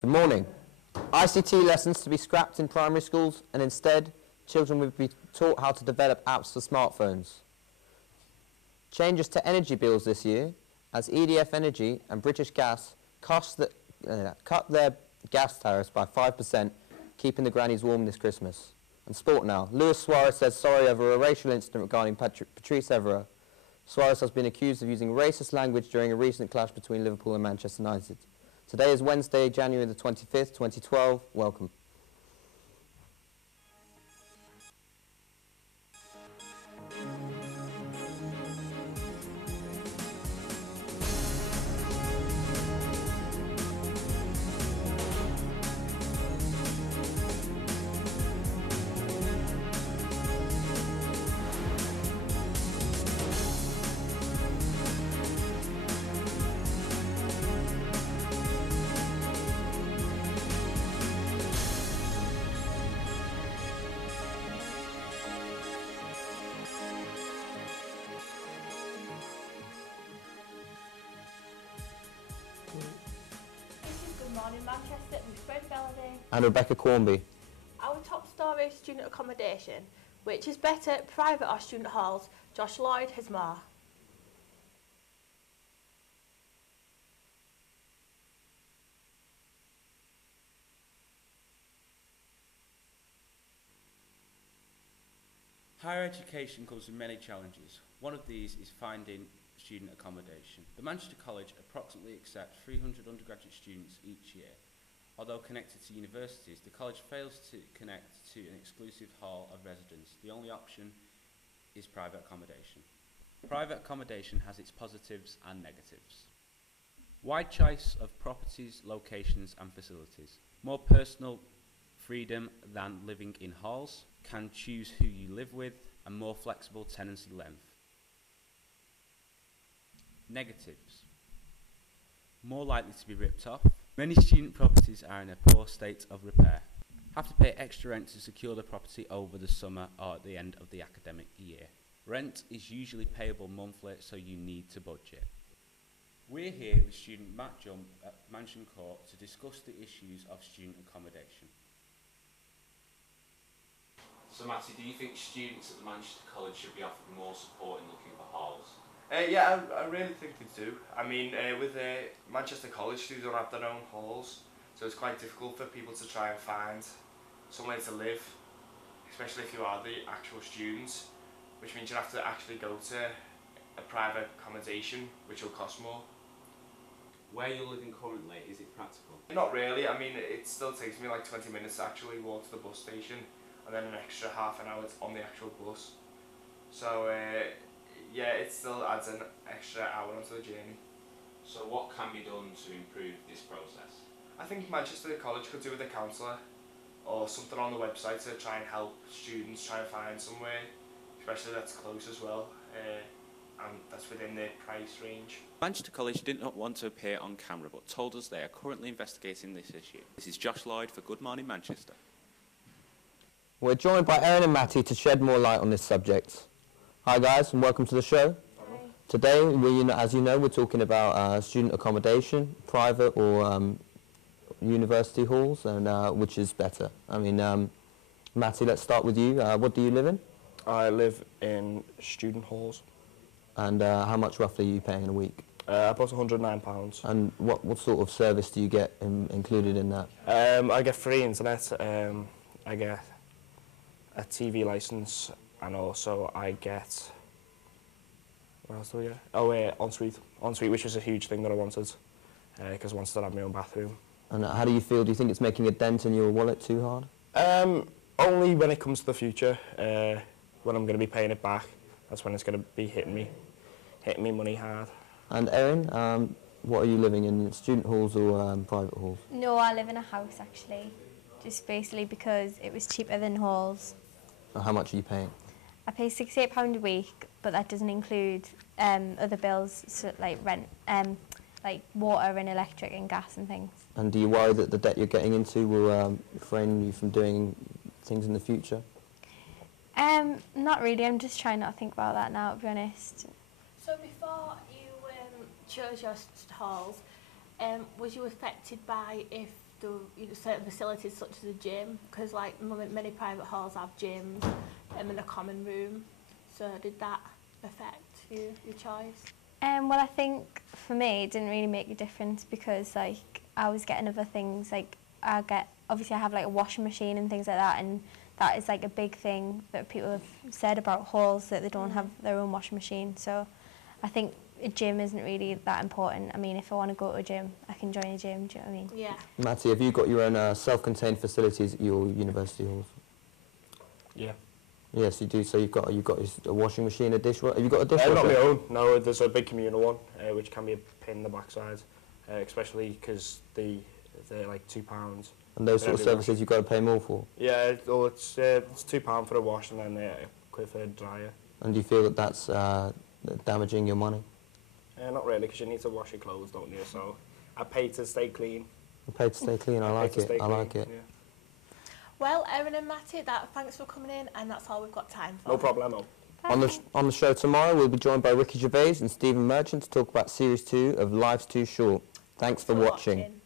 Good morning. ICT lessons to be scrapped in primary schools, and instead children will be taught how to develop apps for smartphones. Changes to energy bills this year as EDF Energy and British Gas cut their gas tariffs by 5%, keeping the grannies warm this Christmas. And sport now. Luis Suarez says sorry over a racial incident regarding Patrice Evra. Suarez has been accused of using racist language during a recent clash between Liverpool and Manchester United. Today is Wednesday, January the 25th, 2012. Welcome. In Manchester with Fred Melody And Rebecca Cornby. Our top story is student accommodation. Which is better, private or student halls? Josh Lloyd has more. Higher education comes with many challenges. One of these is finding student accommodation. The Manchester College approximately accepts 300 undergraduate students each year. Although connected to universities, the college fails to connect to an exclusive hall of residence. The only option is private accommodation. Private accommodation has its positives and negatives. Wide choice of properties, locations and facilities. More personal freedom than living in halls. Can choose who you live with, and more flexible tenancy length. Negatives. More likely to be ripped off. Many student properties are in a poor state of repair. Have to pay extra rent to secure the property over the summer or at the end of the academic year. Rent is usually payable monthly, so you need to budget. We're here with student Matt Jump at Mansion Court to discuss the issues of student accommodation. So Matty, do you think students at the Manchester College should be offered more support in looking for halls? Yeah, I really think they do. I mean, with Manchester College, they don't have their own halls, so it's quite difficult for people to try and find somewhere to live, especially if you are the actual students, which means you have to actually go to a private accommodation, which will cost more. Where you're living currently, is it practical? Not really. I mean, it still takes me like 20 minutes to actually walk to the bus station, and then an extra half an hour on the actual bus. So yeah, it still adds an extra hour onto the journey. So what can be done to improve this process? I think Manchester College could do with a counsellor or something on the website to try and help students try and find somewhere, especially that's close as well, and that's within their price range. Manchester College did not want to appear on camera but told us they are currently investigating this issue. This is Josh Lloyd for Good Morning Manchester. We're joined by Erin and Matty to shed more light on this subject. Hi guys, and welcome to the show. Hi. Today, as you know, we're talking about student accommodation, private or university halls, and which is better. I mean, Matty, let's start with you. What do you live in? I live in student halls. And how much roughly are you paying in a week? About £109. And what sort of service do you get included in that? I get free internet, I get a TV licence, and also I get, what else do I get? Oh, ensuite, which is a huge thing that I wanted, because I wanted to have my own bathroom. And how do you feel? Do you think it's making a dent in your wallet too hard? Only when it comes to the future, when I'm going to be paying it back, that's when it's going to be hitting me money hard. And Erin, what are you living in, student halls or private halls? No, I live in a house actually, just basically because it was cheaper than halls. And how much are you paying? I pay £68 a week, but that doesn't include other bills, so like rent, like water and electric and gas and things. And do you worry that the debt you're getting into will refrain you from doing things in the future? Not really. I'm just trying not to think about that now, to be honest. So before you chose your halls, was you affected by if do certain facilities such as a gym, because like many private halls have gyms in a common room. So did that affect your choice? Well, I think for me it didn't really make a difference because like I was getting other things, like obviously I have like a washing machine and things like that, and that is like a big thing that people have said about halls, that they don't have their own washing machine. So I think a gym isn't really that important. I mean, if I want to go to a gym, I can join a gym, do you know what I mean? Yeah. Matty, have you got your own self-contained facilities at your university halls? Yeah. Yes, you do. So you've got a washing machine, a dishwasher. Have you got a dishwasher? Not my own. No, there's a big communal one, which can be a pain in the backside, especially because they're like £2. And those sort of services you've got to pay more for? Yeah, it's £2 for a wash and then £1 for a dryer. And do you feel that that's damaging your money? Not really, because you need to wash your clothes, don't you? So I pay to stay clean. You pay to stay clean. I like it. I like it. Yeah. Well, Erin and Matty, thanks for coming in, and that's all we've got time for. No problemo. On the show tomorrow, we'll be joined by Ricky Gervais and Stephen Merchant to talk about Series 2 of Life's Too Short. Thanks for watching.